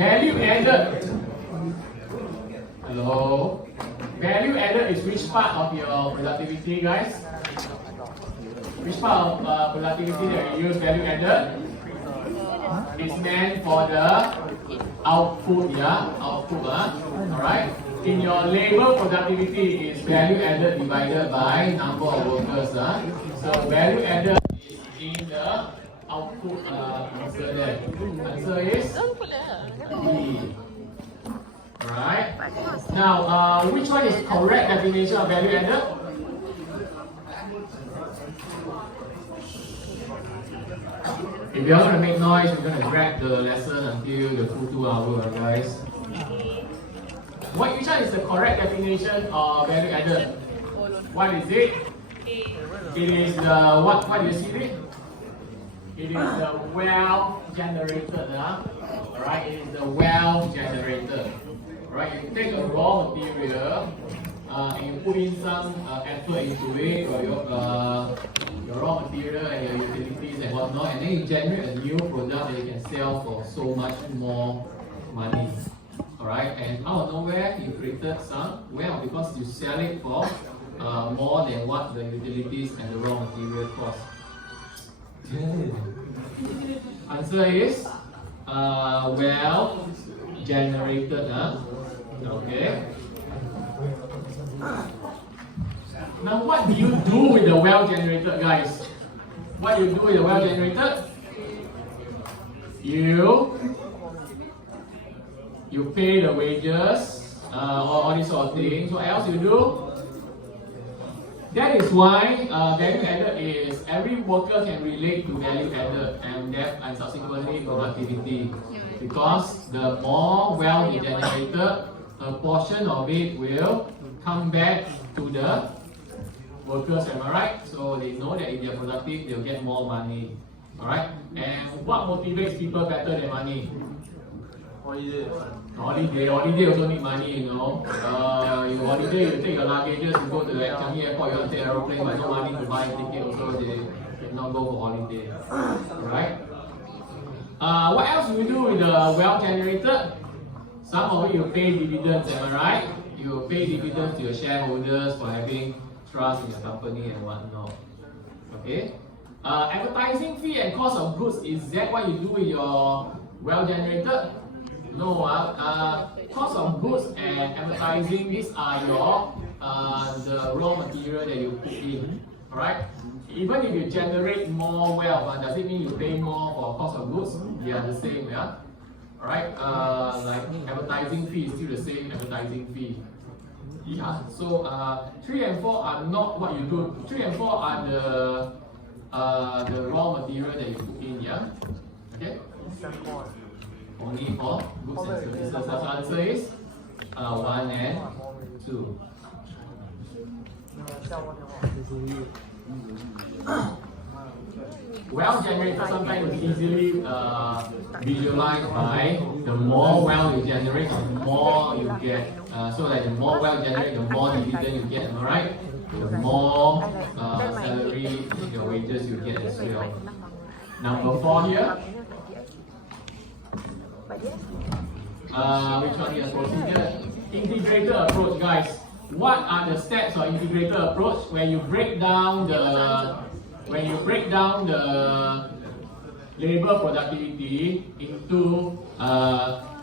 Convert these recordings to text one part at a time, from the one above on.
Value added. Hello. Value added is which part of your productivity, guys? Which part of productivity that you use value added? It's meant for the output, yeah? Output, alright? In your labor productivity is value added divided by number of workers, So value added is in the output answer there. Answer is B. Alright? Now, which one is correct definition of value added? If you're going to make noise, we're going to drag the lesson until the full 2 hours, guys. Which one is the correct definition of value added? What is it? It is the, what do you see it? It is the wealth generated, alright? It is the wealth generated. Alright, you take a raw material and you put in some effort into it, or your raw material and your utilities and whatnot, and then you generate a new product that you can sell for so much more money. Alright, and out of nowhere you created some wealth because you sell it for more than what the utilities and the raw material cost. Answer is wealth generated. Okay. Now, what do you do with the wealth generated, guys? What do you do with the wealth generated? You pay the wages, all these sort of things. What else you do? That is why value added is every worker can relate to value added and subsequently productivity. Because the more wealth is generated, a portion of it will come back to the workers, am I right? So they know that if they're productive, they'll get more money. Alright? And what motivates people better than money? Holiday also need money, you know. You holiday, you take your luggages, you go to the Changi airport, you want to take aeroplane, but no money to buy a ticket also, they cannot go for holiday. Alright? What else do you do with the wealth generated? Some of it you pay dividends, am I right? You pay dividends to your shareholders for having trust in your company and whatnot. Okay? Advertising fee and cost of goods, is that what you do with your wealth generated? No, cost of goods and advertising, these are your the raw material that you put in. Alright? Even if you generate more wealth, does it mean you pay more for cost of goods? They are the same, yeah? Alright? Like advertising fee is still the same advertising fee. Yeah. So 3 and 4 are not what you do. 3 and 4 are the raw material that you put in, yeah? Okay? Only for goods and services. So the answer is 1 and 2. Wealth generated sometimes is easily visualized by the more wealth you generate, the more you get. So that the more wealth you generate, the more dividend you get, am I right? The more salary, your wages you get as well. Number 4 here. Which one is procedure? Integrated approach, guys. What are the steps of integrated approach? When you break down the labor productivity into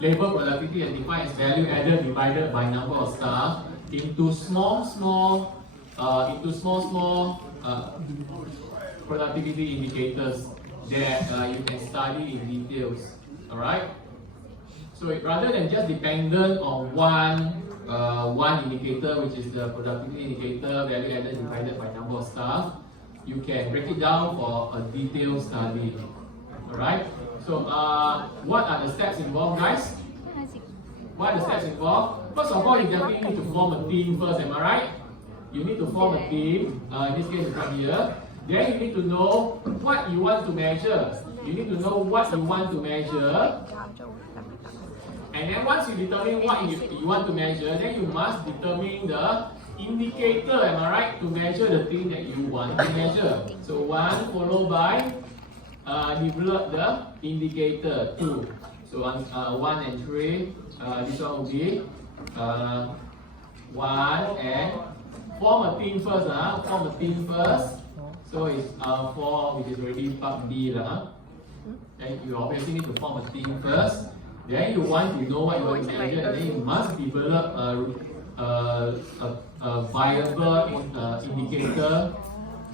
labor productivity as defined as value added divided by number of staff into small productivity indicators that you can study in details. All right. So rather than just dependent on one indicator, which is the productivity indicator, value added divided by number of staff, you can break it down for a detailed study. Alright? So what are the steps involved, guys? What are the steps involved? First of all, you definitely need to form a team first, am I right? You need to form a team, in this case it's right here. Then you need to know what you want to measure. You need to know what you want to measure. And then once you determine what you want to measure, then you must determine the indicator, am I right, to measure the thing that you want to measure. So 1 followed by develop the indicator 2. So 1 and 3, this one will be 1 and form a team first. Form a team first. So it's 4, which is already part B. And you obviously need to form a team first. Then you want to know what you want to measure, and then you must develop a viable indicator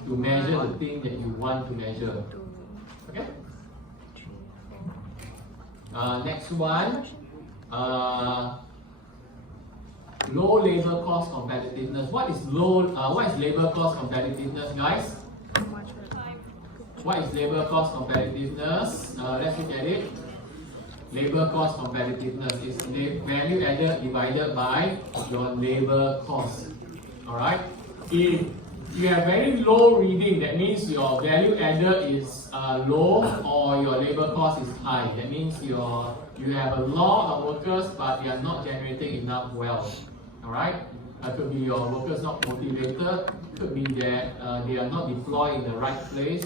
to measure the thing that you want to measure. Okay? Next one, low labor cost competitiveness. What is labor cost competitiveness, guys? What is labor cost competitiveness? Let's look at it. Labor cost competitiveness is value added divided by your labor cost. Alright? If you have very low reading, that means your value added is low or your labor cost is high. That means you have a lot of workers but they are not generating enough wealth. Alright? Could be your workers not motivated, could be that they are not deployed in the right place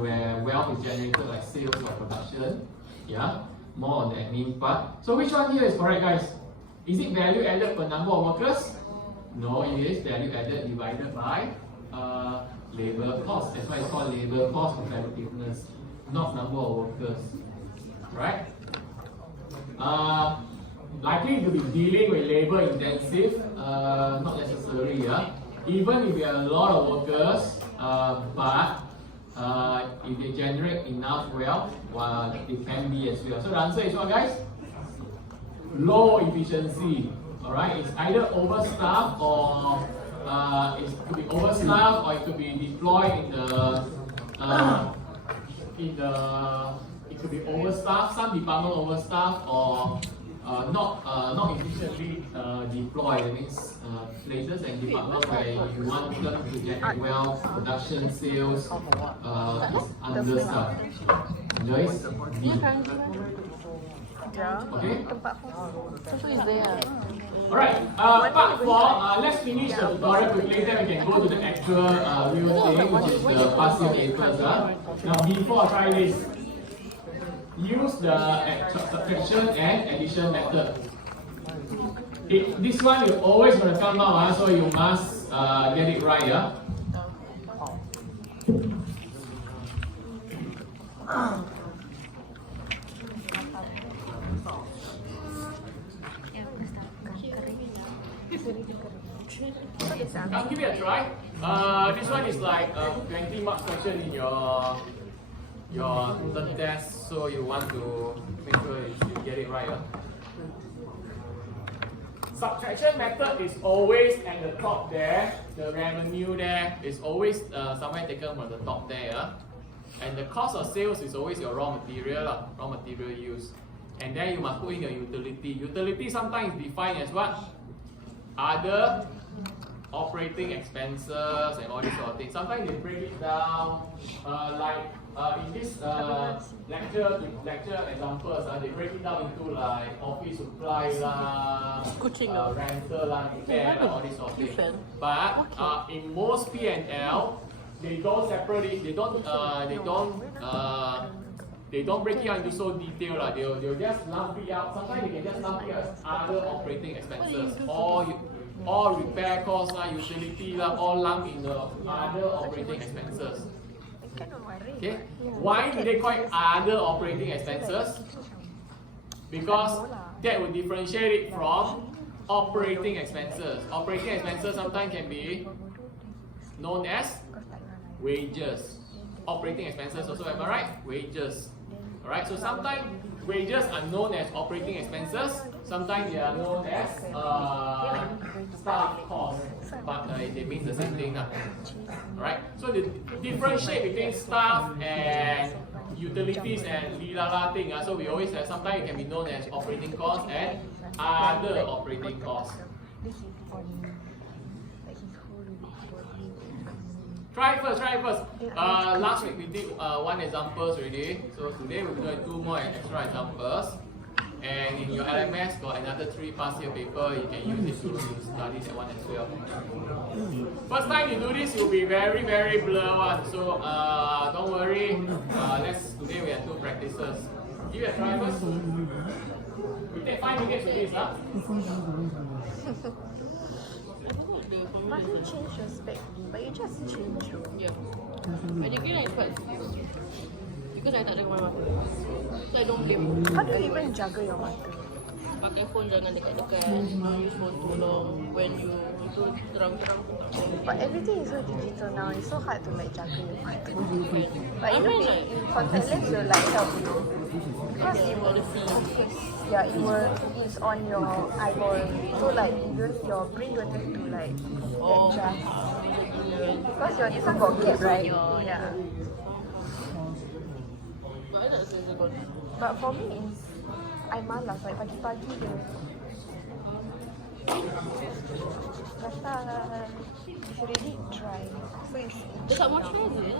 where wealth is generated like sales or production. Yeah? More on the admin part. So which one here is correct, guys? Is it value added per number of workers? No, it is value added divided by labor cost. That's why it's called labor cost competitiveness, not number of workers. Right? Likely to be dealing with labor intensive, not necessarily. Even if you have a lot of workers, but if they generate enough wealth, it can be as well. So the answer is what, guys? Low efficiency. Alright, it's either overstaffed or it could be overstaffed or it could be deployed it could be overstaffed, some department overstaffed or not efficiently deployed. That means places and departments where you want them to generate wealth, production, sales is understaffed. Joyce, B. Okay. Alright, part 4, let's finish the tutorial quickly, then we can go to the actual real thing, which is the past year papers. Now before I try this, use the subtraction and addition method. This one is always going to come out, so you must get it right. I'll give it a try. This one is like 20 marks question in your turn test, so you want to make sure you get it right. Subtraction method is always at the top there. The revenue there is always somewhere taken from the top there. And the cost of sales is always your raw material use. And then you must put in your utility. Utility sometimes is defined as what? Other operating expenses and all these sort of things. Sometimes they break it down, like in this lecture examples, they break it down into like office supply rental repair all these sort of things. But in most P&L, they don't separate it. They don't break it out into so detail. They'll just lump it out. Sometimes they can just lump it out as other operating expenses. All repair costs, utility, all lumped in the other operating expenses. Okay? Why do they call it other operating expenses? Because that will differentiate it from operating expenses. Operating expenses sometimes can be known as wages. Operating expenses also, am I right? Wages. Alright, so sometimes wages are known as operating expenses, sometimes they are known as staff costs, but they mean the same thing. Alright, so the differentiate between staff and utilities and thing. So we always have, sometimes it can be known as operating costs and other operating costs. Try it first. Last week we did one examples already. So today we're doing 2 more extra examples. And in your LMS got another 3 past year paper. You can use it to study that one as well. First time you do this, you'll be very, very blur one. So don't worry. Today we have 2 practices. Give it a try first. We take 5 minutes with this, huh? Must you change your spec? But you just change your. Yeah. My degree is quite because I tak ada kemana mata. So I don't blame. How do you even juggle your mata? Pakai phone jangan dekat-dekat. Don't use phone too long. When you itu terang-terang. But everything is so digital now. It's so hard to like juggle your mata. But I you know, mean, like, in contact lens will like help you because it will yeah, it will it's on your eyeball. So like your brain don't have to like adjust. Because your this one got gap, right? Yeah. But for me, it's, I malas like pagi-pagi je. Rasa it's already dry. So it's Dekat moisturizer je.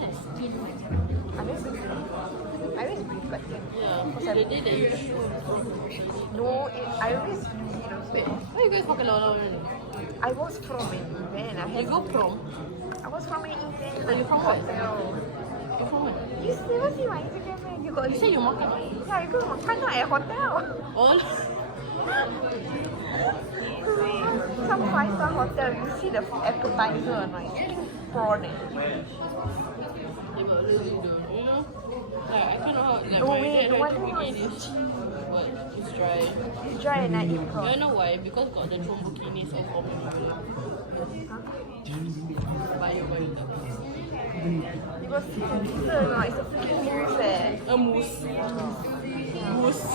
I always breathe but Yeah. The day that you show. no, I always use it also. Wait, why you guys pakai lawa-lawa ni? I was from an event. You go prom? I was from an event. So you from where? hotel. You from where? You never see my Instagram, man. You got You say you makan? Yeah, you go makan lah at hotel. All. Some 5-star hotel. You see the appetizer and like prawn. They got real leader, you know? Like, I kind of like No my way, dad the had one to that begin was this. But it's dry. You dry and I eat You prawn. know why? Because got the chombo kini so common. Bio. You got see the pizza or not? It's a freaking mousse eh. A mousse. Mousse.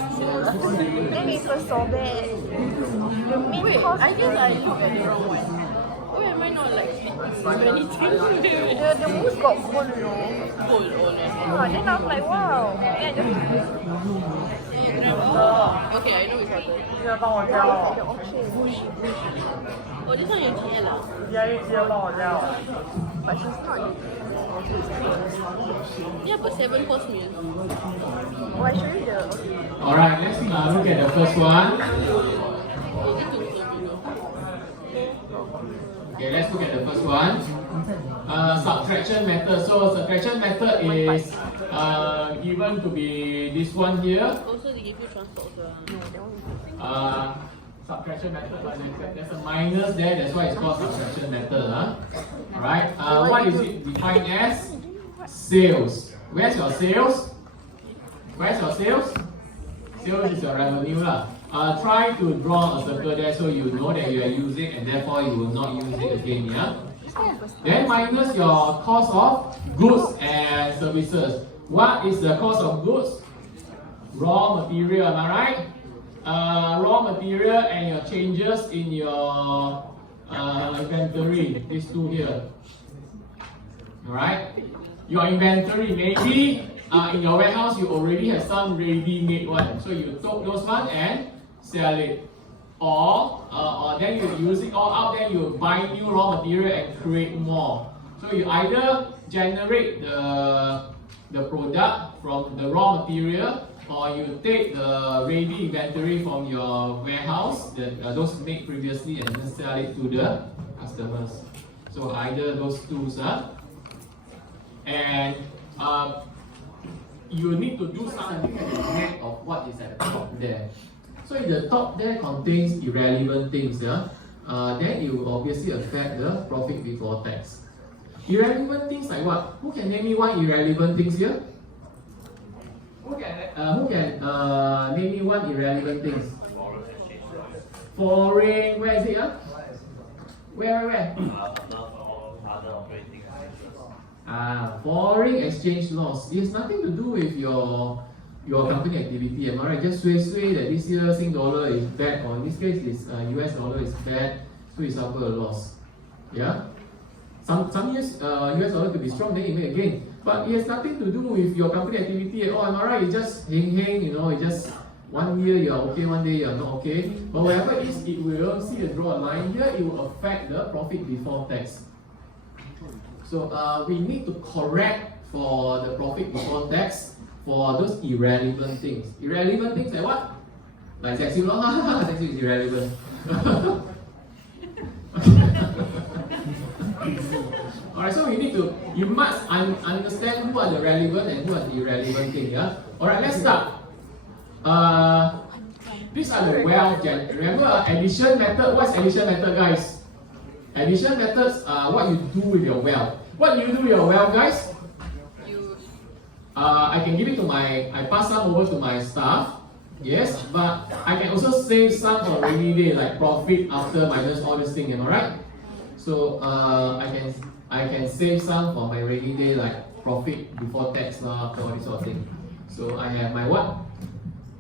Then it's a sorbet. The main Wait, course. I guess I look at the wrong one. Why am I not like many things? The mousse got gold, you know. Cold all Yeah, then I was like, wow. Then I just Okay, I know which one. the option. Oh, this one is GL lah. But she's not. Yeah, but 7 course meal. Oh, I show you the. Alright, let's look at the first one. Is it too slow? Okay, let's look at the first one. Subtraction method. So subtraction method is given to be this one here. Also, they give you transport also. Subtraction method, but there's a minus there, that's why it's called subtraction method. Alright, what is it defined as? Sales. Where's your sales? Where's your sales? Sales is your revenue lah. Try to draw a circle there so you know that you are using and therefore you will not use it again. Yeah. Then minus your cost of goods and services. What is the cost of goods? Raw material, am I right? Raw material and your changes in your inventory, these two here. Alright? Your inventory, maybe in your warehouse you already have some ready-made one. So you took those one and sell it. Or then you use it all out, then you buy new raw material and create more. So you either generate the product from the raw material, or you take the ready inventory from your warehouse, those made previously, and then sell it to the customers. So either those two, and you need to do something at the net of what is at the top there. So if the top there contains irrelevant things, then it will obviously affect the profit before tax. Irrelevant things like what? Who can name me one irrelevant things here? Who can name me one irrelevant things? Foreign, where is it? Where? Foreign exchange loss. It has nothing to do with your company activity. Am I right? Just sway that this year Sing dollar is bad, or in this case this US dollar is bad, so you suffer a loss. Yeah. Some years US dollar could be strong, then you make a gain. But it has nothing to do with your company activity at all. Am I right? It's just hang, you know, it's just 1 year you're okay, 1 day you're not okay. But whatever it is, it will see the draw a line here, it will affect the profit before tax. So we need to correct for the profit before tax for those irrelevant things. Irrelevant things like what? Like sexy law, sexy is irrelevant. Alright, so you must understand who are the relevant and who are the irrelevant things. Yeah? Alright, let's start. These are the remember addition method. What's addition method, guys? Addition methods are what you do with your wealth. What do you do with your wealth, guys? I can give it to I pass some over to my staff. Yes, but I can also save some for rainy day, like profit after minus all this thing, am I right? So I can save some for my rainy day, like profit before tax, after all this sort of thing. So I have my what?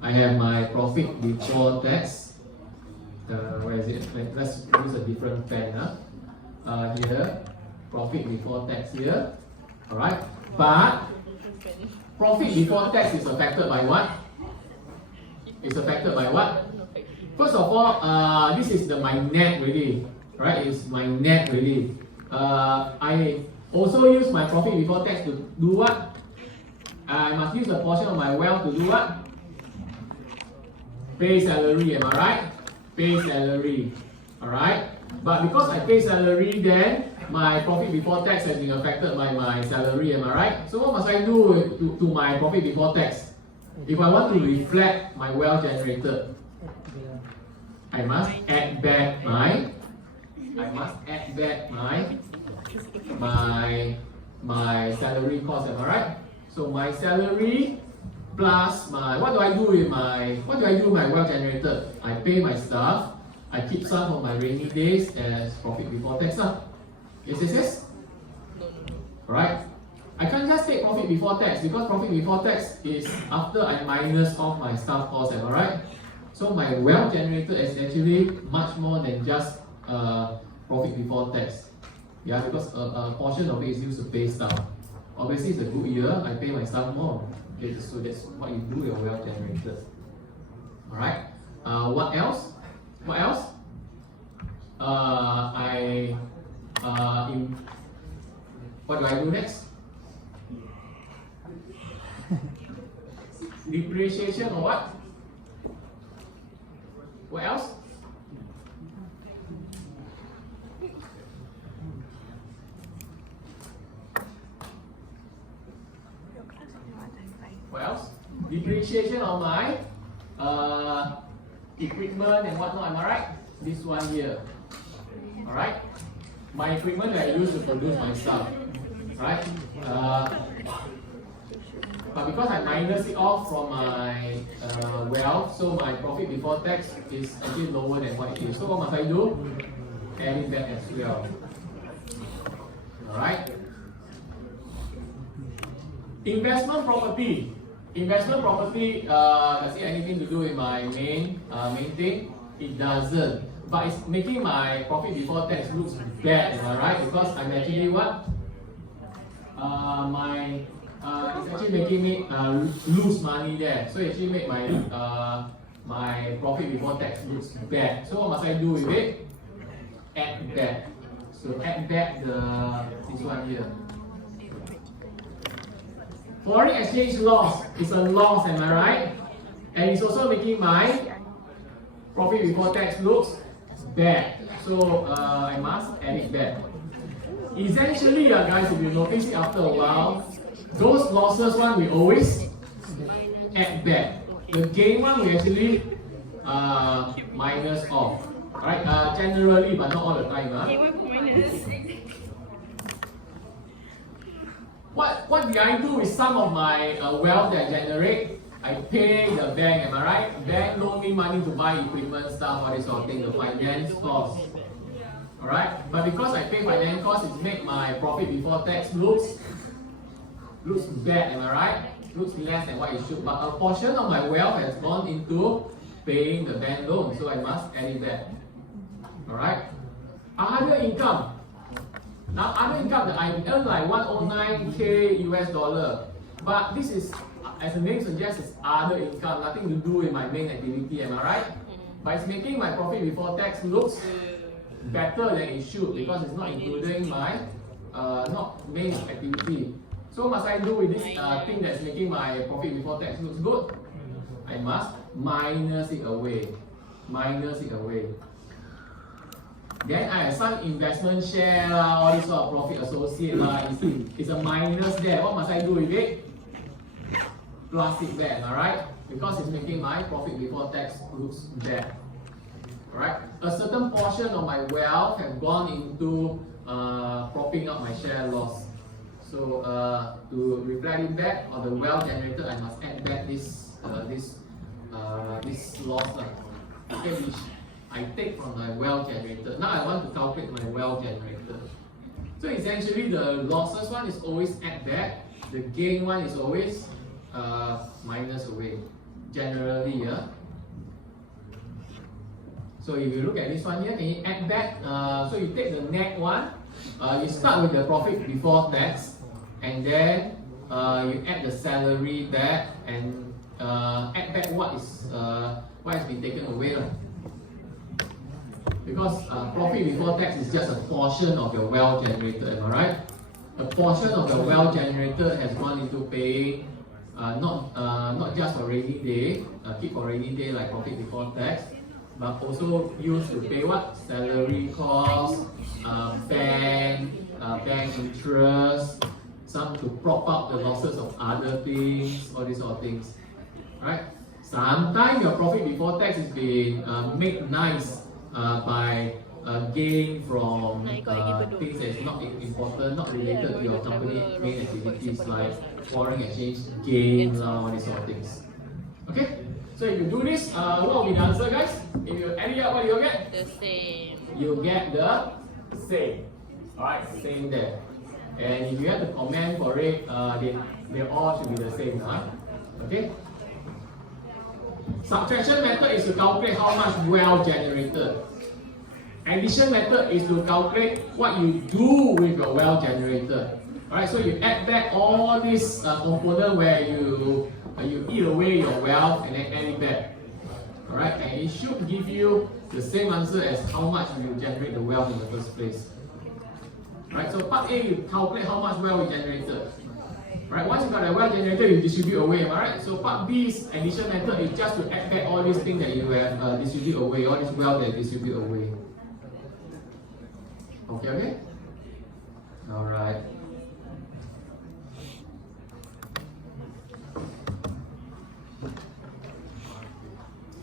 I have my profit before tax. Where is it? Let's use a different pen. Here, profit before tax here. Alright, but profit before tax is affected by what? It's affected by what? First of all, this is my net really. Right? It's my net really. I also use my profit before tax to do what? I must use a portion of my wealth to do what? Pay salary, am I right? Pay salary. Alright? But because I pay salary, then my profit before tax has been affected by my salary, am I right? So what must I do to my profit before tax? If I want to reflect my wealth generated, I must add back my salary cost, am I right? So my salary plus what do I do with my wealth generated? I pay my staff, I keep some for my rainy days as profit before tax. Yes? Alright? I can't just take profit before tax because profit before tax is after I minus off my staff cost, am I right? So my wealth generated is actually much more than just profit before tax. Yeah, because a portion of it is used to pay staff. Obviously, it's a good year, I pay my staff more. Okay, so that's what you do with your wealth generated. Alright? What else? What else? What do I do next? Depreciation or what? What else? What else? Depreciation of my equipment and whatnot, am I right? This one here. Alright? My equipment that I use to produce my stuff. Right? But because I minus it off from my wealth, so my profit before tax is actually lower than what it is. So what must I do? Add it back as well. Alright? Investment property. Investment property, does it anything to do with my main thing? It doesn't. But it's making my profit before tax looks bad, am I right? Because I'm actually what? It's actually making me lose money there. So it actually make my profit before tax looks bad. So what must I do with it? Add back. So add back this one here. Foreign exchange loss is a loss, am I right? And it's also making my profit before tax looks bad. So I must add it back. Essentially, guys, if you notice it after a while, those losses one we always add back. The gain one we actually minus off. Right? Generally, but not all the time. What did I do with some of my wealth that I generate? I pay the bank, am I right? Bank loan me money to buy equipment, stuff, all this sort of thing, the finance cost. Alright? But because I pay finance cost, it makes my profit before tax looks bad, am I right? Looks less than what it should. But a portion of my wealth has gone into paying the bank loan, so I must add it back. Alright? Other income. Now, other income that I earn like 109k US dollar. But this is, as the name suggests, it's other income, nothing to do with my main activity, am I right? But it's making my profit before tax looks better than it should because it's not including my not main activity. So what must I do with this thing that's making my profit before tax looks good? I must minus it away. Minus it away. Then I have some investment share, all this sort of profit associate. It's a minus there. What must I do with it? Plus it back, alright? because it's making my profit before tax looks bad. Alright, a certain portion of my wealth have gone into propping up my share loss. So to reflect it back on the wealth generated, I must add back this loss, okay, which I take from my wealth generated. Now I want to calculate my wealth generated. So essentially, the losses one is always add back. The gain one is always minus away. Generally, yeah. So if you look at this one here, can you add back? So you take the net one. You start with the profit before tax, and then you add the salary back and add back what has been taken away. Because profit before tax is just a portion of your wealth generated, am I right? A portion of your wealth generated has gone into paying not just for rainy day, keep for rainy day like profit before tax, but also used to pay what? Salary costs, bank interest, some to prop up the losses of other things, all these sort of things, right? Sometimes your profit before tax is being made nice by gain from things that is not important, not related to your company main activities like foreign exchange gain, all these sort of things. Okay? So if you do this, what will be the answer, guys? If you add it up, what do you get? The same. You get the same. Alright, same there. And if you have to comment for it, they all should be the same. Okay? Subtraction method is to calculate how much wealth generated. Addition method is to calculate what you do with your wealth generated. Alright, so you add back all these components where you eat away your wealth and then add it back. Alright, and it should give you the same answer as how much you generate the wealth in the first place. Right, so part A, you calculate how much wealth you generated. Right, once you got the wealth generated, you distribute away, alright? So part B's addition method is just to add back all these things that you have distribute away, all this wealth that you distribute away. Okay? Alright.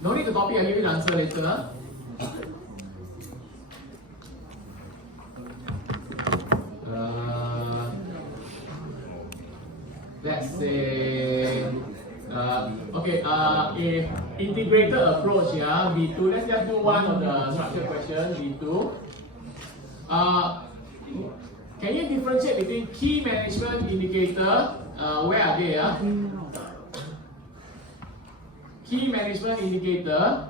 No need to copy, I'll give you the answer later. Let's say, a integrated approach, yeah, V2. Let's just do one of the structured questions, V2. Can you differentiate between key management indicator? Where are they? Key management indicator,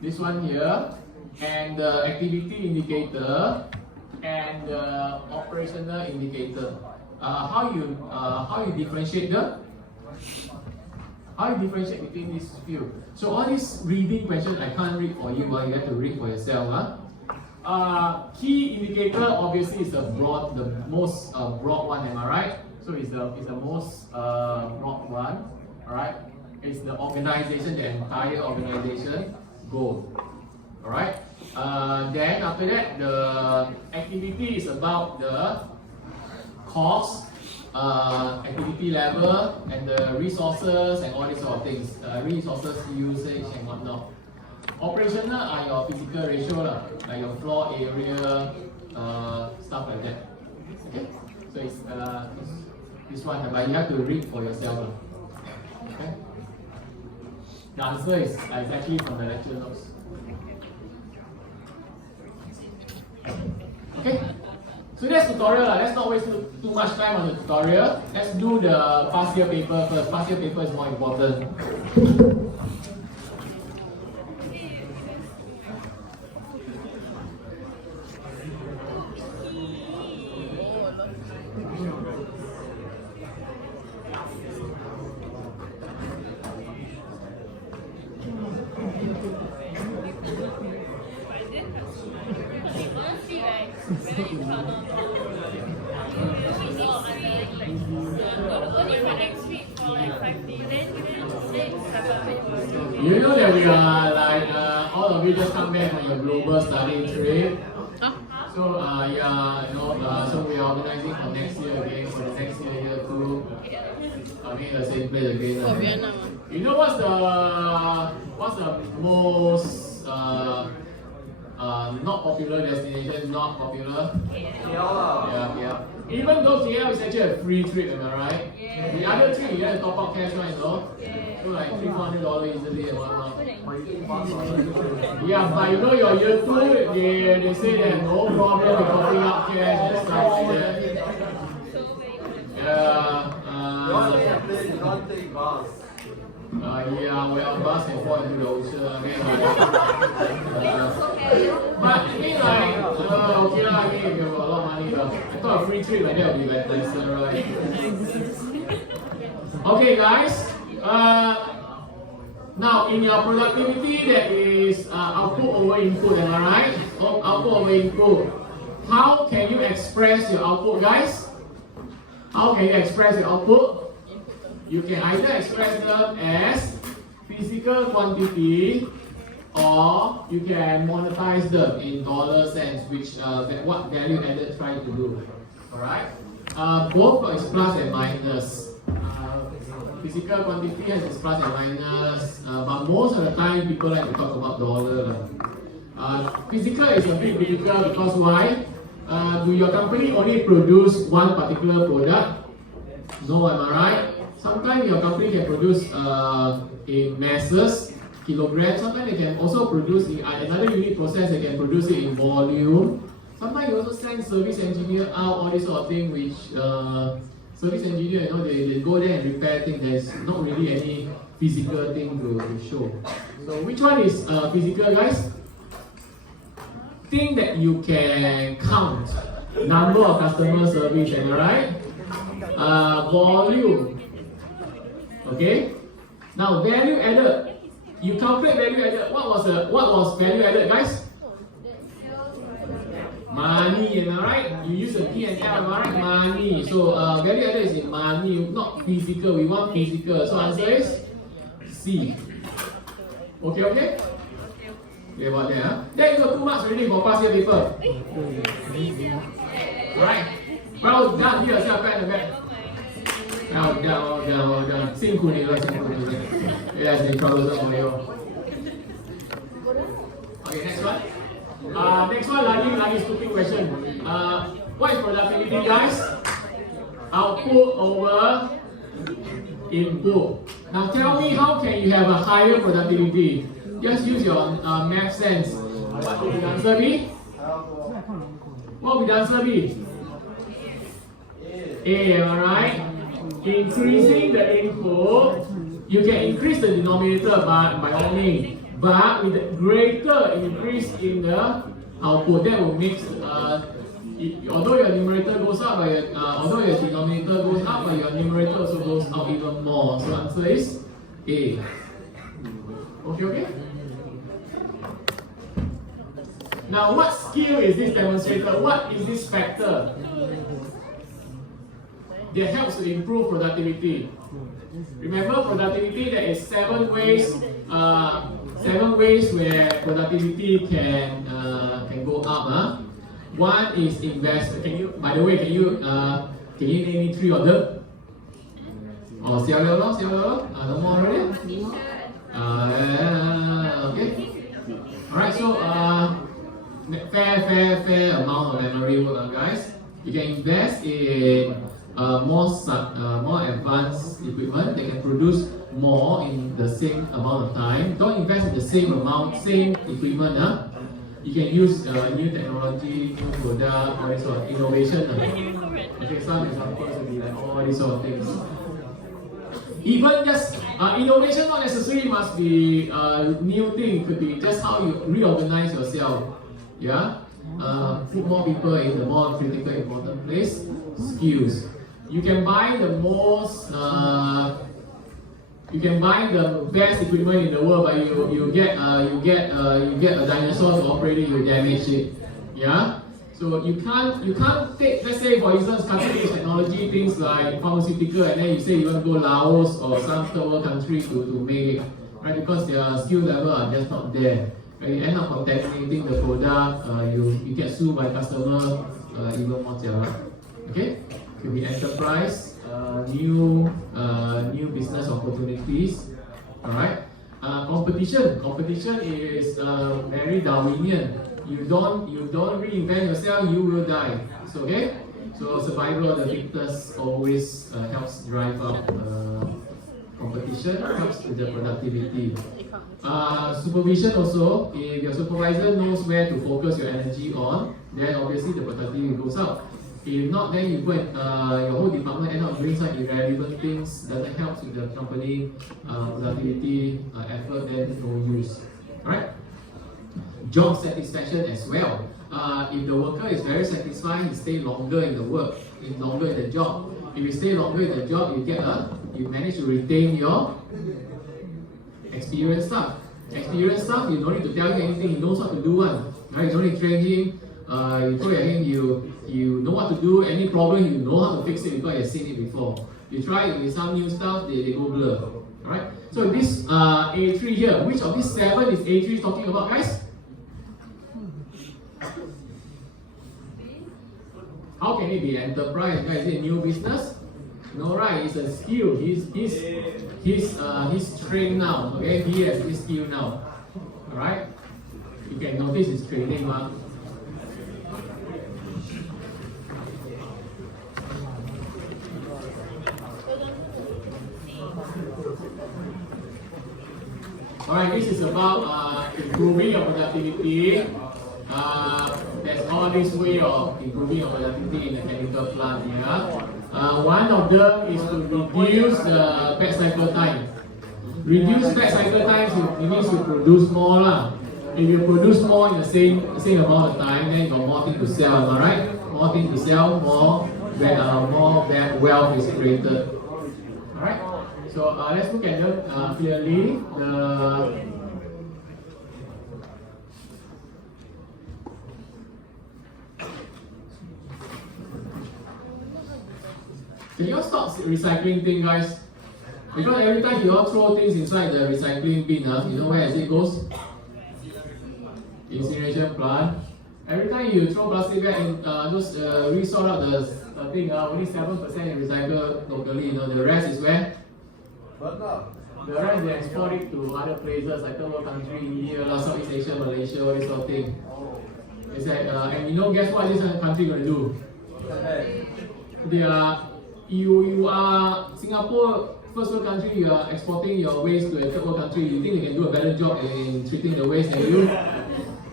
this one here, and the activity indicator, and the operational indicator. How you differentiate between these few? So all these reading questions I can't read for you, you have to read for yourself. Key indicator obviously is the most broad one, am I right? So it's the most broad one, alright? It's the organization, the entire organization goal, alright? Then after that, the activity is about the cost, activity level, and the resources and all these sort of things, resources usage and whatnot. Operational are your physical ratio, like your floor area, stuff like that. Okay, so it's this one, but you have to read for yourself. Okay, the answer is actually from the lecture notes. Okay. So that's tutorial. Let's not waste too much time on the tutorial. Let's do the past year paper first. Past year paper is more important. You know that we are like all of you just come back from your global study trip. So yeah, so we are organizing for next year again, for the next year, year 2. Coming the same place again. For Vietnam. You know what's the most not popular destination? Not popular. Yeah. Even though KL is actually a free trip, am I right? Yeah. The other three, you have to top up cash, right? No. So like $300 easily and whatnot. Yeah, but you know your year 2, they say that no problem with topping up cash and stuff like that. Yeah. Yeah, well, bus can fall into the ocean. But I mean, like, okay lah, I mean, if you have a lot of money, I thought a free trip like that would be like nicer, right? Okay, guys. Now, in your productivity, there is output over input, am I right? Output over input. How can you express your output, guys? How can you express your output? You can either express them as physical quantity, or you can monetize them in dollar cents, which what value added trying to do. Alright? Both is plus and minus. Physical quantity has its plus and minus, but most of the time people like to talk about dollar. Physical is a bit difficult because why? Do your company only produce one particular product? No, am I right? Sometimes your company can produce in masses, kilograms. Sometimes they can also produce in another unit process. They can produce it in volume. Sometimes you also send service engineer out, all this sort of thing. Which service engineer, they go there and repair things. There's not really any physical thing to show. So which one is physical, guys? Thing that you can count. Number of customer service, am I right? Volume. Okay. Now value added. You calculate value added. What was value added, guys? Money, am I right? You use the P and L, am I right? Money. So value added is in money, not physical. We want physical. So answer is C. Okay. Okay, about that. Huh? That you got 2 marks already for past year paper. Right. Well done. Give yourself a pat on the back. Well done. 辛苦你了。Yes, it's troublesome for you. Okay, next one. Next one, lagi stupid question. What is productivity, guys? Output over input. Now tell me, how can you have a higher productivity? Just use your math sense. What will the answer be? What will the answer be? A, alright? Increasing the input, you can increase the denominator by all means. But with the greater increase in the output, that will make, although your numerator goes up, although your denominator goes up, but your numerator also goes up even more. So answer is A. Okay? Now, what skill is this demonstrated? What is this factor that helps to improve productivity? Remember, productivity, there is 7 ways. 7 ways where productivity can go up. Huh? One is invest. By the way, can you name me 3 of them? Oh, 小刘咯，no more already. Okay. Alright, so fair amount of memory work, guys. You can invest in more advanced equipment. They can produce more in the same amount of time. Don't invest in the same amount, same equipment. You can use new technology, new product, all this sort of innovation. Okay, some examples will be like all these sort of things. Even just innovation, not necessarily must be a new thing. It could be just how you reorganize yourself. Yeah, put more people in the more critical, important place. Skills. You can buy the most. You can buy the best equipment in the world, but you get a dinosaur to operate it, you damage it. Yeah. So you can't take, let's say for instance, cutting-edge technology, things like pharmaceutical, and then you say you want to go Laos or some third world country to make it, right? Because their skill level are just not there. When you end up contaminating the product, you get sued by customer, even more jialat. Okay? Could be enterprise, new business opportunities. Alright? Competition is very Darwinian. You don't reinvent yourself, you will die. So, okay? So survival of the fittest always helps drive up competition, helps with the productivity. Supervision also, if your supervisor knows where to focus your energy on, then obviously the productivity goes up. If not, then you go and your whole department end up doing some irrelevant things, doesn't help with the company productivity effort, then no use. Alright? Job satisfaction as well. If the worker is very satisfied, he stay longer in the work, longer in the job. If you stay longer in the job, you manage to retain your experienced staff. Experienced staff, you don't need to tell him anything, he knows what to do one. Right? You don't need to train him. You throw at him, you know what to do. Any problem, you know how to fix it because you've seen it before. You try it with some new stuff, they go blur. Alright? So this A3 here, which of these 7 is A3 talking about, guys? How can it be enterprise? Guys, is it new business? No, right? It's a skill. He's trained now. Okay, he has this skill now. All right. You can notice his training, man. All right. This is about improving your productivity. There's all this way of improving your productivity in the chemical plant here. One of them is to reduce the batch cycle time. Reduce batch cycle times, it means you produce more lah. If you produce more in the same amount of time, then you got more things to sell, am I right? More things to sell, more wealth is created. Alright? So let's look at them clearly. Can you all stop recycling thing, guys? Because every time you all throw things inside the recycling bin, you know where it goes? Incineration plant. Every time you throw plastic bag in, just resort out the thing, only 7% is recycled locally. You know, the rest is where? The rest they export it to other places like third world country, India, Southeast Asia, Malaysia, all this sort of thing. It's like, and you know, guess what this country gonna do? They are. You are Singapore, first world country, you are exporting your waste to a third world country. You think they can do a better job in treating the waste than you?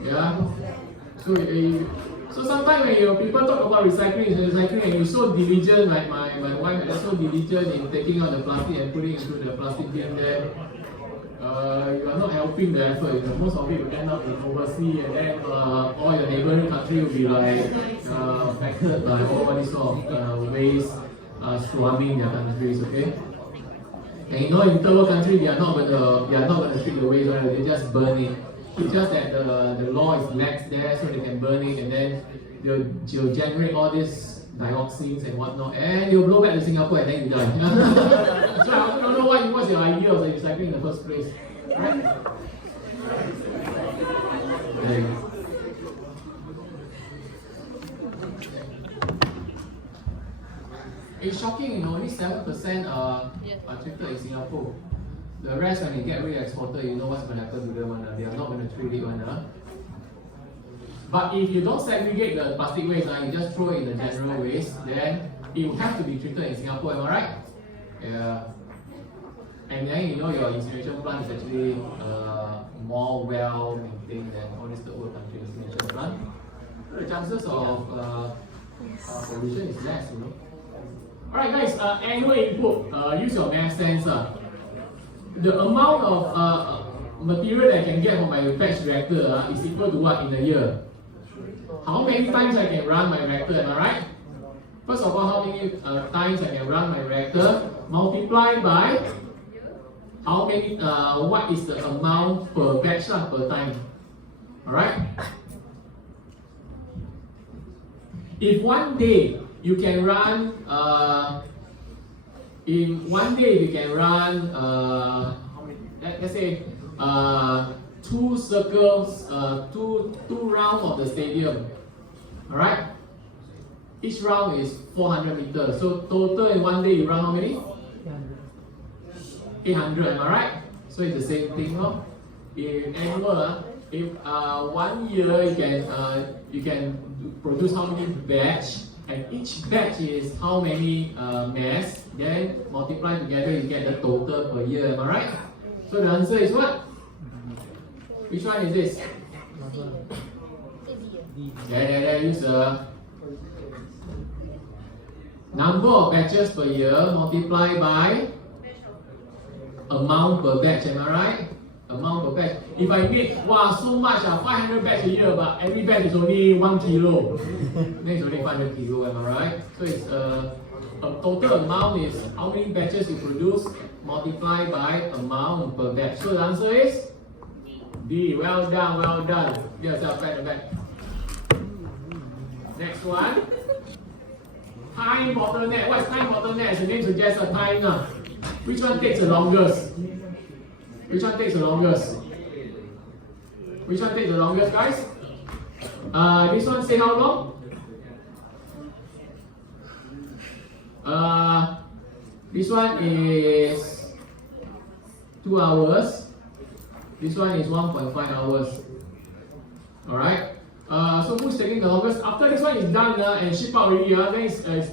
Yeah? So sometimes when your people talk about recycling and you're so diligent, like my wife is so diligent in taking out the plastic and putting it into the plastic bin there, you are not helping the effort. You know, most of it will end up in overseas, and then all your neighboring country will be like affected by all this sort of waste. Swarming their countries, okay? And you know, in third world country, they are not gonna treat the waste, right? They just burn it. It's just that the law is lax there, so they can burn it, and then they'll generate all these dioxins and whatnot, and they'll blow back to Singapore, and then you die. So I don't know what's your idea of recycling in the first place, right? There you go. It's shocking, you know, only 7% are treated in Singapore. The rest, when they get re-exported, you know what's going to happen to them. They are not going to treat it. But if you don't segregate the plastic waste, you just throw it in the general waste, then it will have to be treated in Singapore, am I right? Yeah. And then you know your incineration plant is actually more well maintained than all these third world country incineration plant. So the chances of pollution is less, you know. Alright guys, annual input, use your math sense. The amount of material that I can get from my batch reactor is equal to what in a year? How many times I can run my reactor, am I right? First of all, how many times I can run my reactor, multiplied by how many, what is the amount per batch per time? Alright? If one day you can run, in one day you can run, how many, let's say, 2 circles, two rounds of the stadium. Alright? Each round is 400 meters. So total in one day you run how many? 800, am I right? So it's the same thing, no? In annual, if 1 year you can produce how many batch, and each batch is how many mass, then multiply together you get the total per year, am I right? So the answer is what? Which one is this? There is a number of batches per year multiplied by amount per batch, am I right? Amount per batch. If I make, wow, so much, 500 batch a year, but every batch is only 1 kilo, then it's only 500 kilo, am I right? So it's a total amount is how many batches you produce multiplied by amount per batch. So the answer is D. Well done, well done. Give yourself back to back. Next one. Time bottleneck. What is time bottleneck? As the name suggests, a time now. Which one takes the longest? Which one takes the longest? Which one takes the longest, guys? This one say how long? This one is 2 hours. This one is 1.5 hours. Alright? So who's taking the longest? After this one is done and shipped out already, then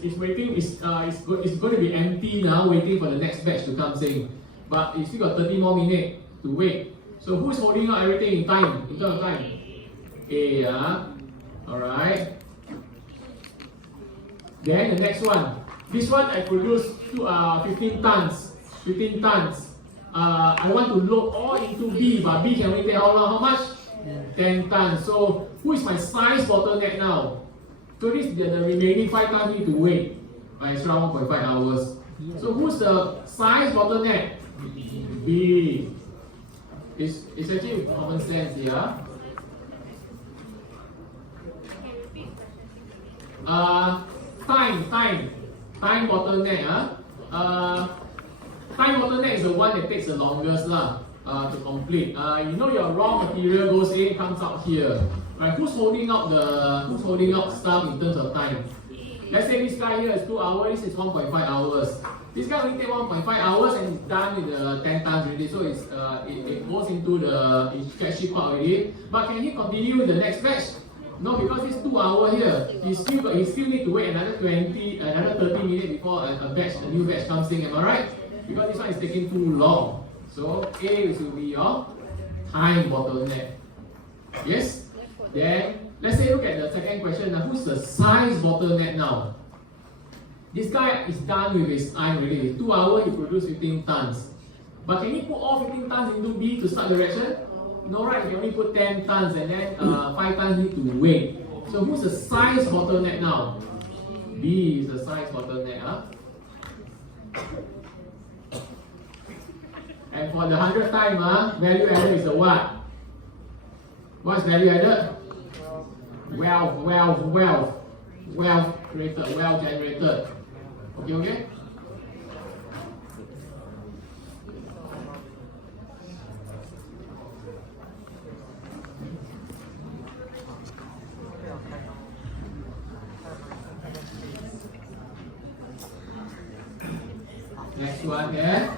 it's waiting, it's going to be empty now, waiting for the next batch to come in. But you still got 30 more minutes to wait. So who's holding out everything in time, in terms of time? A, alright. Then the next one. This one I produced 15 tons. 15 tons. I want to load all into B, but B can only take how long? How much? 10 tons. So who is my size bottleneck now? So this the remaining 5 tons need to wait by extra 1.5 hours. So who's the size bottleneck? B. It's actually common sense here. Time bottleneck. Time bottleneck is the one that takes the longest to complete. You know your raw material goes in, comes out here. Right? Who's holding out stuff in terms of time? Let's say this guy here is 2 hours, this is 1.5 hours. This guy only takes 1.5 hours and it's done with the 10 tons already. So it goes into it gets shipped out already. But can he continue with the next batch? No, because it's 2 hours here. He still need to wait another 30 minutes before a new batch comes in, am I right? Because this one is taking too long. So A will be your time bottleneck. Yes? Then let's say look at the second question. Now who's the size bottleneck now? This guy is done with his time already. 2 hours he produced 15 tons. But can he put all 15 tons into B to start the reaction? No, right? He can only put 10 tons and then 5 tons need to wait. So who's the size bottleneck now? B is the size bottleneck. And for the 100th time, value added is a what? What's value added? Wealth created, wealth generated. Okay? Next one there.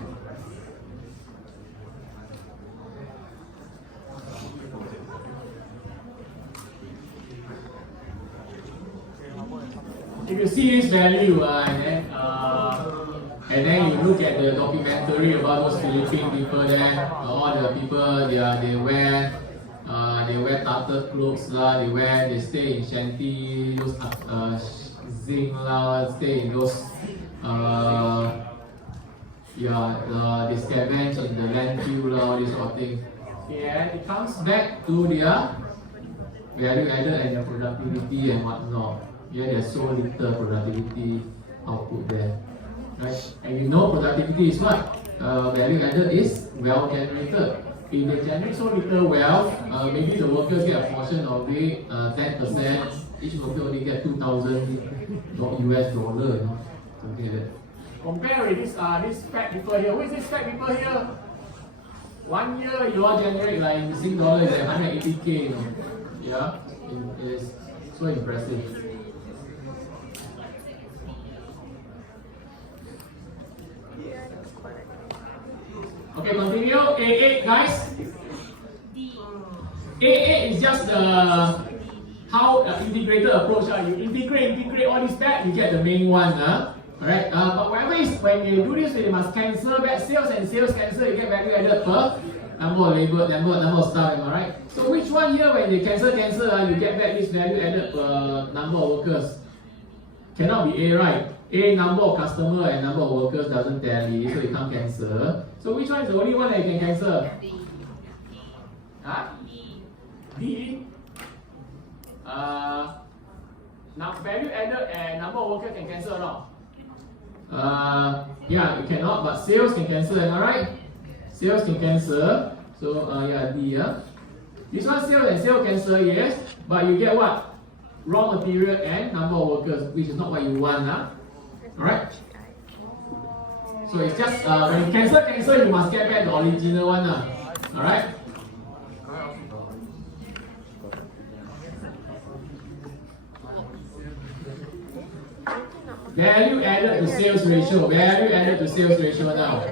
If you see this value and then you look at the documentary about those Philippine people there, all the people they wear tattered clothes they stay in shanty, those zinc stay in those they scavenge in the landfill all this sort of thing. And it comes back to their value added and their productivity and whatnot. There's so little productivity output there. Right? And you know productivity is what? Value added is wealth generated. If they generate so little wealth, maybe the workers get a portion of it, 10%, each worker only get $2,000 US, something like that. Compare with this fat people here. Who is this fat people here? 1 year you all generate like in Sing dollars like 180k, you know. Yeah, it is so impressive. Okay, continue. A8, guys. A8 is just the how integrated approach. You integrate all this back, you get the main one. Alright, but whatever is when you do this, you must cancel back sales and sales cancel, you get value added per number of labor, number of staff, am I right? So which one here when they cancel, you get back this value added per number of workers? Cannot be A, right? A, number of customer and number of workers doesn't tally, so you can't cancel. So which one is the only one that you can cancel? Huh? D. Now value added and number of workers can cancel or not? Yeah, you cannot, but sales can cancel, am I right? Sales can cancel. So yeah, D. This one sales and sales cancel, yes, but you get what? Raw material and number of workers, which is not what you want. Alright? So it's just when you cancel, you must get back the original one. Alright? Value added to sales ratio. Value added to sales ratio now.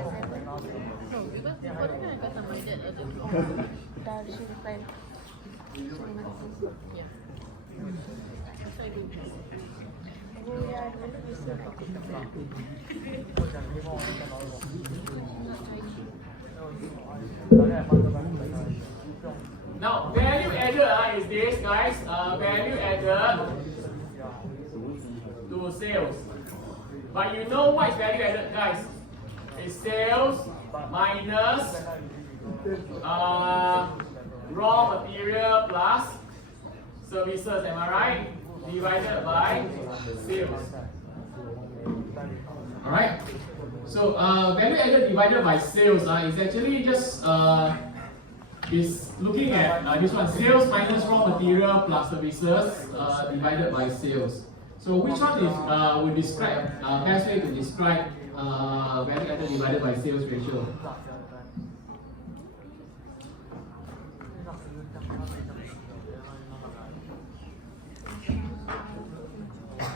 Now, value added is this, guys. Value added to sales. But you know what is value added, guys? It's sales minus raw material plus services, am I right? Divided by sales. Alright? So value added divided by sales is actually just is looking at this one, sales minus raw material plus services divided by sales. So which one is would describe best way to describe value added divided by sales ratio?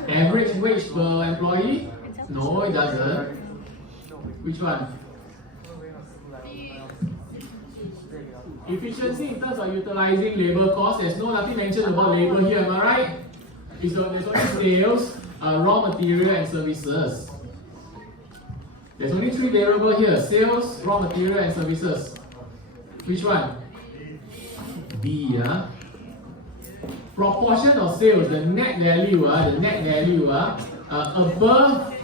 Average wage per employee? No, it doesn't. Which one? Efficiency in terms of utilizing labor cost. There's nothing mentioned about labor here, am I right? There's only sales, raw material and services. There's only three variables here: sales, raw material and services. Which one? B. Proportion of sales, the net value above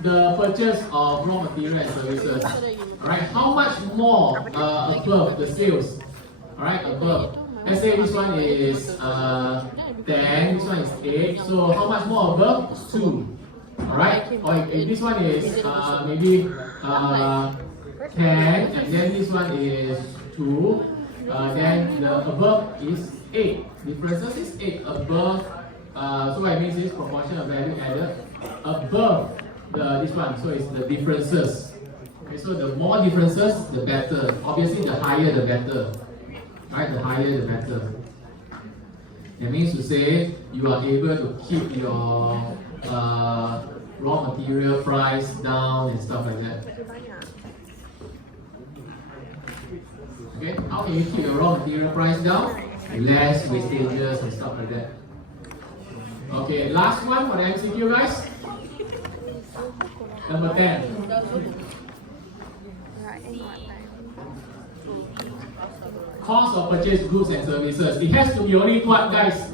the purchase of raw material and services. Alright, how much more above the sales? Alright, above. Let's say this one is 10, this one is 8. So how much more above? 2. Alright, or if this one is maybe 10 and then this one is 2, then the above is 8. Differences is 8 above. So what it means is proportion of value added above this one. So it's the differences. Okay, so the more differences, the better. Obviously, the higher, the better. Right, the higher, the better. That means to say you are able to keep your raw material price down and stuff like that. Okay, how can you keep your raw material price down? Less wastages and stuff like that. Okay, last one for the MCQ, guys. Number 10. Cost of purchased goods and services. It has to be only what, guys?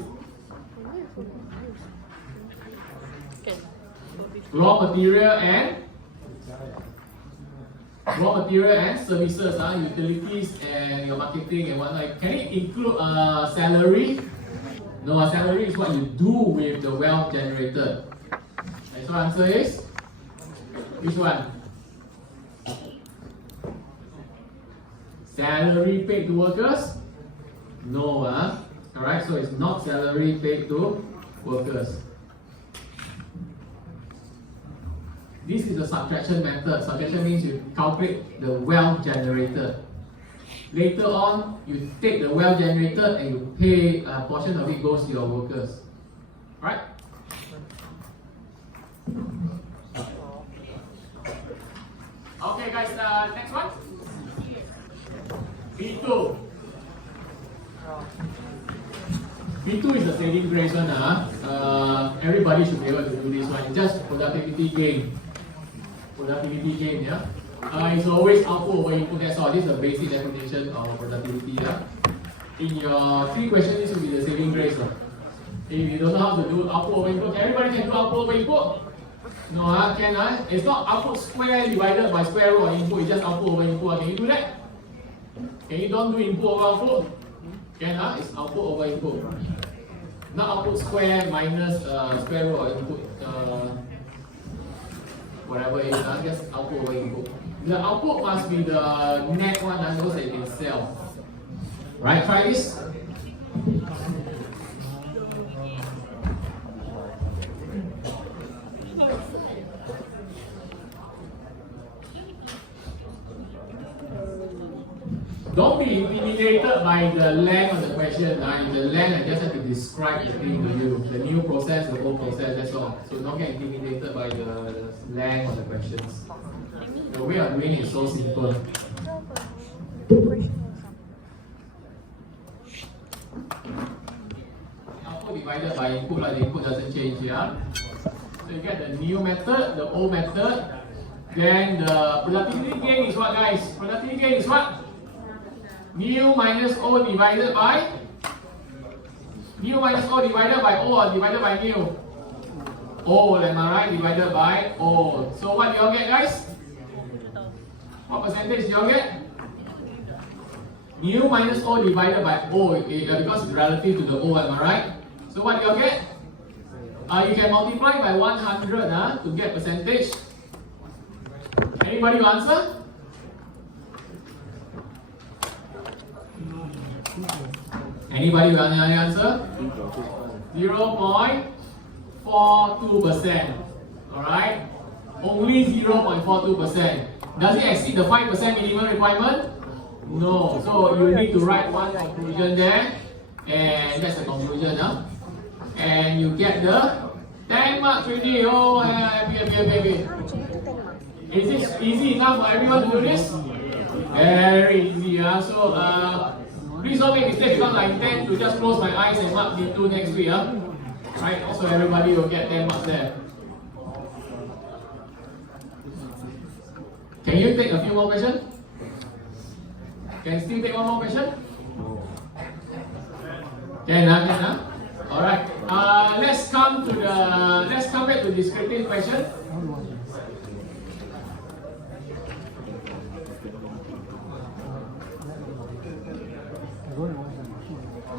Raw material and services, utilities and your marketing and whatnot. Can it include salary? No, salary is what you do with the wealth generated. Okay, so answer is which one? Salary paid to workers? No, Alright, so it's not salary paid to workers. This is the subtraction method. Subtraction means you calculate the wealth generated. Later on, you take the well generated and you pay a portion of it goes to your workers. Right? Okay guys, next one. B2. B2 is the saving grace one. Everybody should be able to do this one. It's just productivity gain. Productivity gain, yeah? It's always output over input, that's all. This is the basic definition of productivity. Yeah? In your 3 questions, this will be the saving grace. If you don't know how to do output over input, everybody can do output over input. No, can It's not output square divided by square root of input, it's just output over input. Can you do that? Can you don't do input over output? Can It's output over input. Not output square minus square root of input. Whatever it is, just output over input. The output must be the net one, those that you can sell. Right, try this. Don't be intimidated by the length of the question. The length, I just have to describe the thing to you. The new process, the old process, that's all. So don't get intimidated by the length of the questions. The way of doing it is so simple. Output divided by input, like the input doesn't change here. So you get the new method, the old method. Then the productivity gain is what, guys? Productivity gain is what? Mu minus O divided by mu minus O divided by O or divided by mu? O, am I right? Divided by O. So what do you all get, guys? What percentage do you all get? Mu minus O divided by O, because it's relative to the O, am I right? So what do you all get? You can multiply by 100 to get percentage. Anybody will answer? Anybody will answer? 0.42%. Alright? Only 0.42%. Does it exceed the 5% minimum requirement? No. So you need to write one conclusion there. And that's the conclusion. And you get the 10 marks already. Oh, happy. Is this easy enough for everyone to do this? Very easy. So, please don't make mistakes because I intend to just close my eyes and mark B2 next week. Right? So everybody will get 10 marks there. Can you take a few more questions? Can still take one more question? Can. Alright. Let's come back to descriptive question.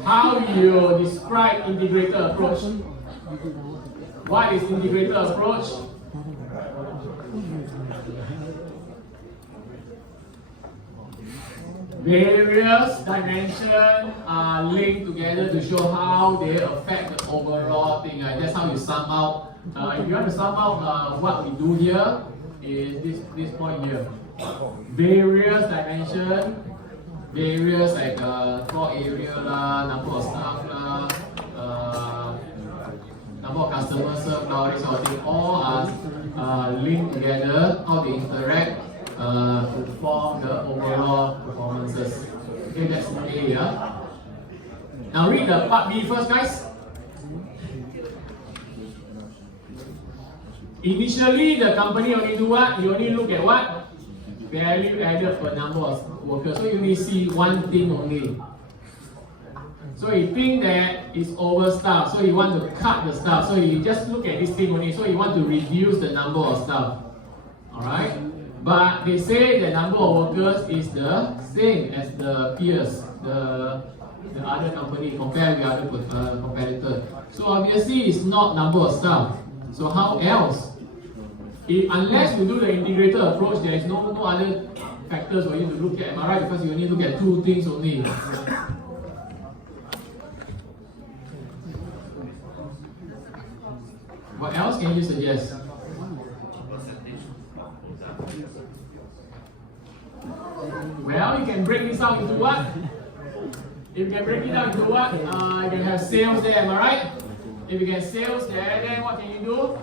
How you describe integrated approach? What is integrated approach? Various dimensions are linked together to show how they affect the overall thing. That's how you sum out. If you want to sum out what we do here, is this point here. Various dimensions. Various like floor area number of staff number of customers served all this sort of thing, all are linked together, how they interact to form the overall performances. Okay, that's A. Now read the part B first, guys. Initially, the company only do what? You only look at what? Value added per number of workers. So you only see one thing only. So you think that it's overstaffed, so you want to cut the staff. So you just look at this thing only. So you want to reduce the number of staff. Alright? But they say the number of workers is the same as the peers, the other company compared with the other competitor. So obviously it's not number of staff. So how else? Unless you do the integrated approach, there is no other factors for you to look at. Am I right? Because you only look at 2 things only. What else can you suggest? Well, you can break this this down into what? If you can break it down into what? You can have sales there, am I right? If you get sales there, then what can you do?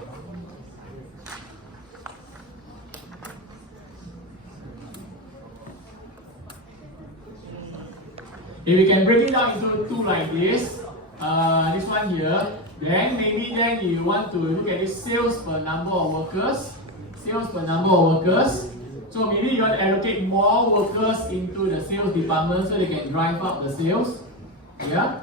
If you can break it down into two like this one here, then maybe then you want to look at this sales per number of workers. Sales per number of workers. So maybe you want to allocate more workers into the sales department so they can drive up the sales. Yeah.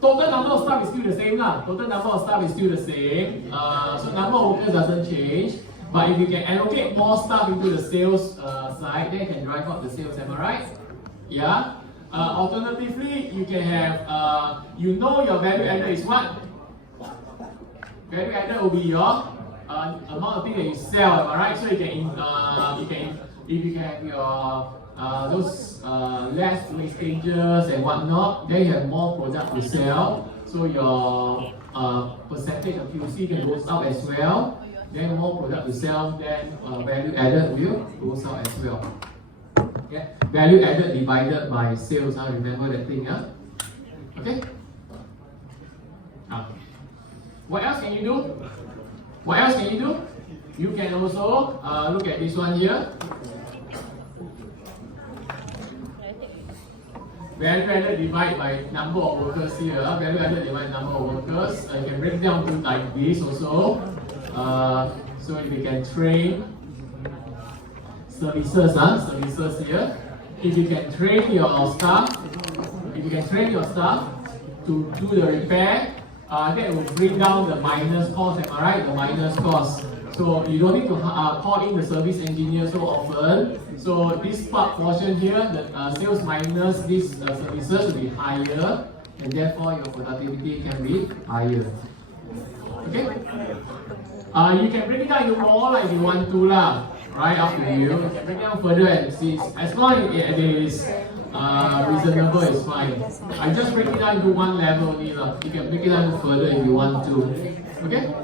Total number of staff is still the same lah. Total number of staff is still the same. So number of workers doesn't change. But if you can allocate more staff into the sales side, then you can drive up the sales. Am I right? Yeah. Alternatively, you can have you know your value added is what? Value added will be your amount of things that you sell. Am I right? So you can if you can have your those less wastages and whatnot, then you have more product to sell. So your percentage of QC can go up as well. Then more product to sell, then value added will go up as well. Yeah. Value added divided by sales. Remember that thing, huh? Okay. What else can you do? What else can you do? You can also look at this one here. Value added divided by number of workers here. Value added divided by number of workers. You can break down to like this also. So if you can train services here. If you can train your staff, to do the repair, that will bring down the minus cost. Am I right? The minus cost. So you don't need to call in the service engineer so often. So this part portion here, the sales minus these services will be higher, and therefore your productivity can be higher. Okay? You can break it down into more like you want to lah. Right, up to you. You can break it down further and see. As long as it is reasonable, it's fine. I just break it down into one level only lah. You can break it down further if you want to. Okay?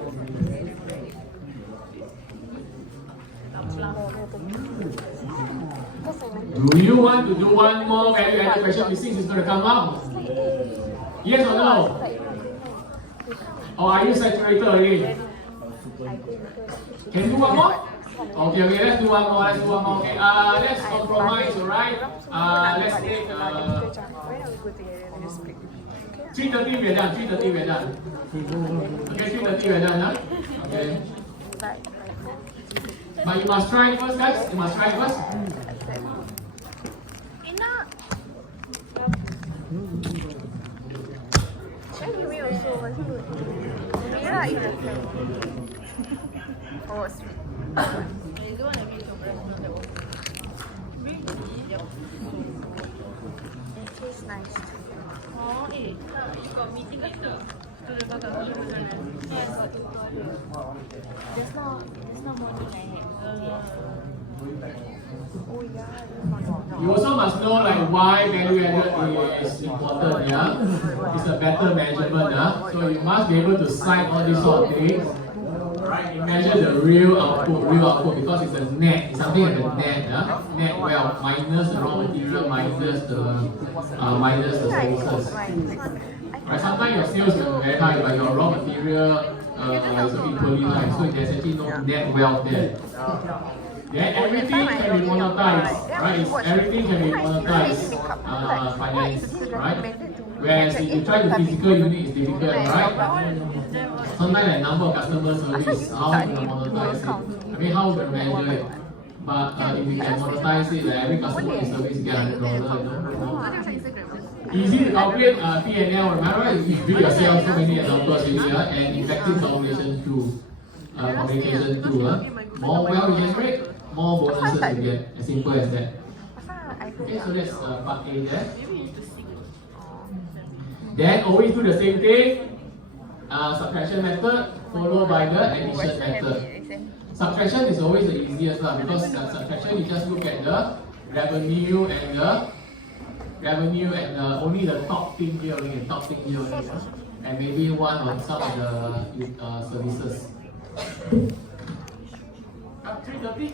Do you want to do one more value added question? Since it's going to come up. Yes or no? Or are you saturated already? Can you do one more? Okay, let's do one more. Okay, let's compromise, alright? Let's take 3:30 we're done. 3:30 we're done. Okay, 3:30 we're done, huh? Okay. But you must try first, guys. You must try first. Oh, sweet. It tastes nice. Oh, you got meeting later. There's no morning I had. Oh yeah. You also must know like why value added is important, yeah? It's a better measurement, yeah? So you must be able to cite all these sort of things. Right, you measure the real output because it's a net, it's something like a net, net wealth minus the raw material minus the services. Right, sometimes your sales will be very high, but your raw material is equally high, so there's actually no net wealth there. Then everything can be monetized, right? Everything can be monetized, finance, right? Whereas if you try the physical unit, it's difficult, right? Sometimes like number of customer service, how you monetize it? I mean, how you measure it? But if you can monetize it, like every customer service get $100, easy to calculate P&L. Remember, you build yourself so many examples here, and effective calculation tool, communication tool. More well you generate, more bonuses you get. As simple as that. Okay, so that's part A there. Then always do the same thing. Subtraction method followed by the addition method. Subtraction is always the easiest one because subtraction you just look at the revenue and only the top thing here, and maybe one on some of the services. 3:30.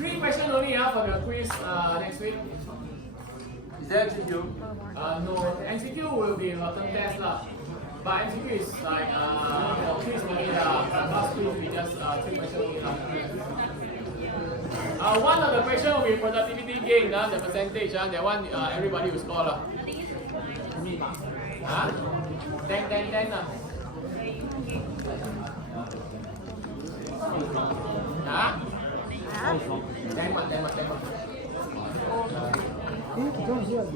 3 questions only for the quiz next week. Is there MCQ? No, MCQ will be written test lah. But MCQ is like for quiz only lah. Last quiz we just 3 questions only lah. One of the questions will be productivity gain, the percentage. That one everybody will score lah. Huh? 10 lah. Huh? 10 mark. Kita mesti ada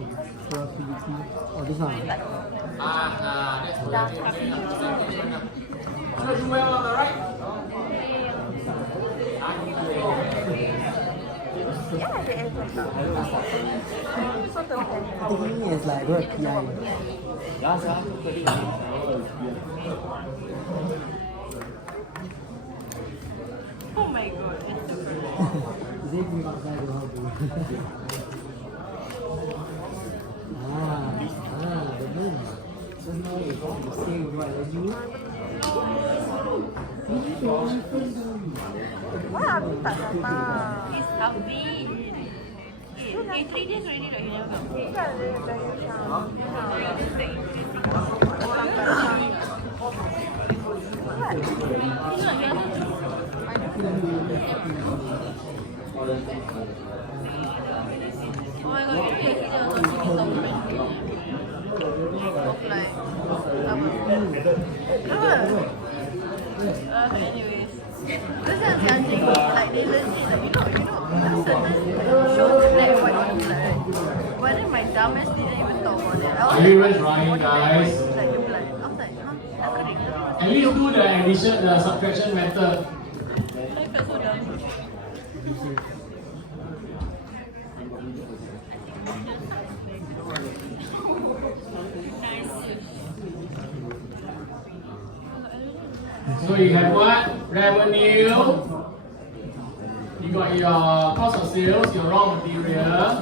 productivity. Oh, this one. That's productivity percentage one lah. So do well on the right? Yeah, there is like sort of I think ini is like good PI. Oh my god. They give us like how to. The moon. Just now it's the same right as you. wah, aku tak sama. It's Abdi. 3 days already dah you never come. Iya, dari orang Batam. Ingat dia tu. Oh my god, you really kita nonton TV supplement. Offline. Anyways. This is anjing like they legit like you know certain shows black and white on right? But then my dumbass didn't even talk about it. I was Are you like, even trying, what guys? Like the blood. I was like, huh? I couldn't. At least do the addition, the subtraction method. I felt so dumb. So you have what? Revenue. You got your cost of sales, your raw material.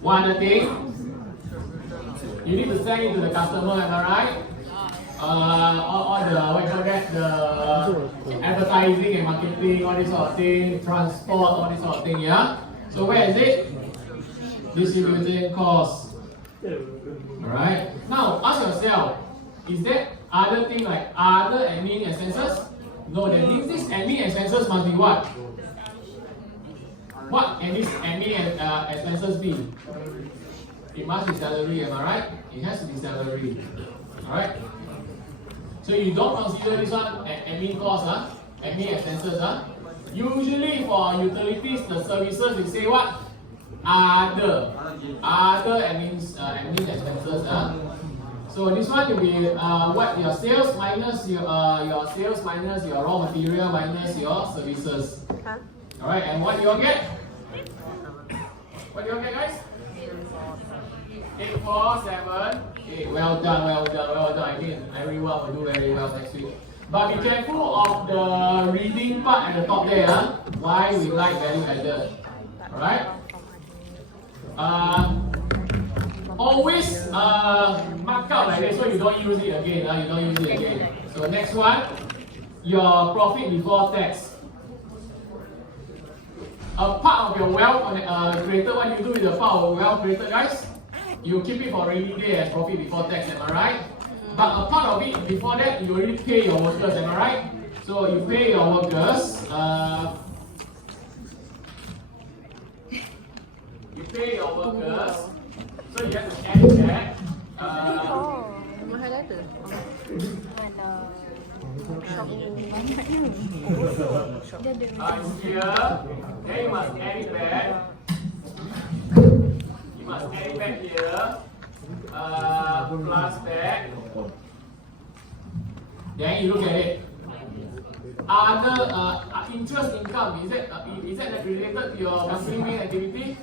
One other thing. You need to send it to the customer, am I right? All the what you call that, the advertising and marketing, all this sort of thing, transport, all this sort of thing, yeah? So where is it? Distributing cost. Alright? Now ask yourself, is there other thing like other admin expenses? No, that means this admin expenses must be what? What can this admin expenses be? It must be salary, am I right? It has to be salary. Alright? So you don't consider this one admin cost, admin expenses. Usually for utilities, the services, we say what? Other admin expenses. So this one will be what your sales minus your sales minus your raw material minus your services. Huh? Alright, and what do you all get? What do you all get, guys? 8, 4, 7, 8. Well done. I think everyone will do very well next week. But be careful of the reading part at the top there. Why we like value added. Alright? Always mark out like this so you don't use it again. So next one, your profit before tax. A part of your wealth created, what you do with the part of wealth created, guys? You keep it for rainy day as profit before tax, am I right? But a part of it before that, you already pay your workers, am I right? So you pay your workers. So you have to add it back. Mahal ada. It's here. Then you must add it back. You must add it back here. Plus back. Then you look at it. Other interest income, is that related to your company main activity?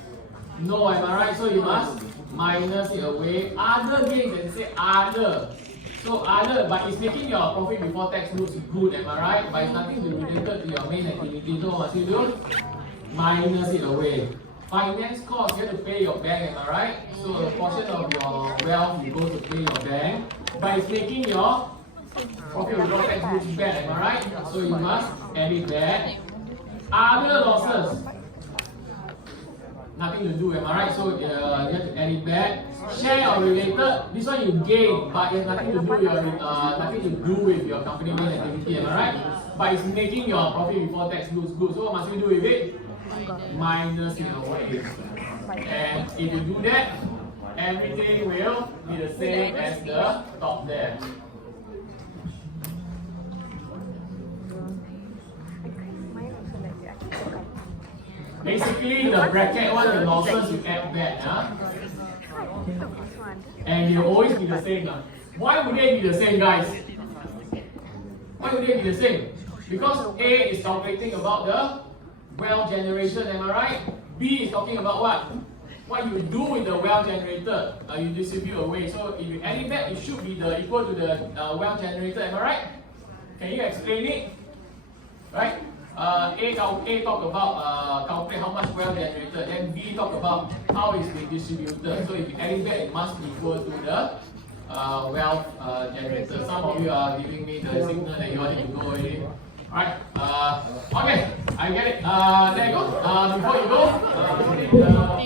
No, am I right? So you must minus it away. Other gains, and say other. So other, but it's making your profit before tax looks good, am I right? But it's nothing related to your main activity. So what must you do? Minus it away. Finance cost, you have to pay your bank, am I right? So a portion of your wealth you go to pay your bank. But it's making your Profit before tax looks bad, am I right? So you must add it back. Other losses. Nothing to do, am I right? So you have to add it back. Share or related, this one you gain, but it has nothing to do with your company main activity, am I right? But it's making your profit before tax looks good. So what must you do with it? Minus in away. And if you do that, everything will be the same as the top there. Basically, the bracket one, the losses you add back, huh? And they'll always be the same. Why would they be the same, guys? Why would they be the same? Because A is calculating about the wealth generation, am I right? B is talking about what? What you do with the wealth generated, you distribute away. So if you add it back, it should be equal to the wealth generated, am I right? Can you explain it? Right? A talk about calculate how much wealth generated, then B talk about how it's being distributed. So if you add it back, it must be equal to the wealth generated. Some of you are giving me the signal that you want to go already. Alright, okay, I get it. There you go. Before you go,